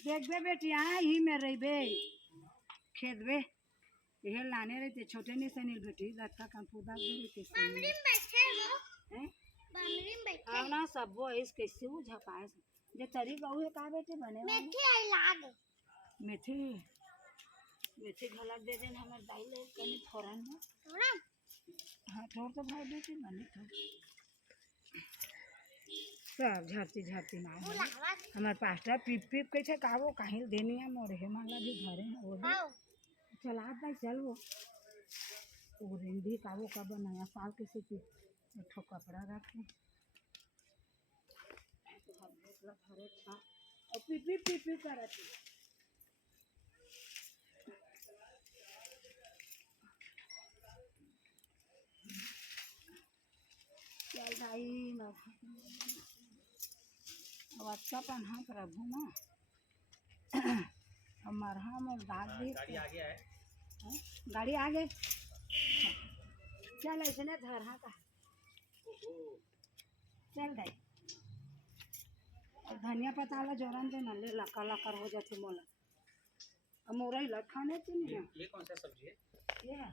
देख बे बेटी यहाँ ही में रही बे खेत बे ये लाने रहते छोटे नहीं सनील बेटी लड़का काम पूरा रहते हाँ ना सब वो इस कैसे वो झपाए जे तरी गहू है का बेटी बने मेथी आई लाग मेथी मेथी घलक दे देन हमर दाई ले कनी फोरन में थोड़ा हाँ थोड़ा तो भाई बेटी बने तो सब झरती झरती ना हमार पास्ता पिप पिप कैसे काबो कहीं देनी है मोरे है माला भी घरे वो चला भाई चल वो रेंडी काबो का बनाया साल कैसे की ठो कपड़ा रखे तो हम लोग घरे था और पिप पिप पिप पिप करती चल भाई अच्छा पहना प्रभु ना हमारा हम दादी गाड़ी आ गया है गाड़ी आ गई चल ऐसे ना धर हाँ का चल गई धनिया पत्ता वाला जोरन दे नले लका लकर हो जाते मोला मोरा ही लखाने तो नहीं ये कौन सा सब्जी है ये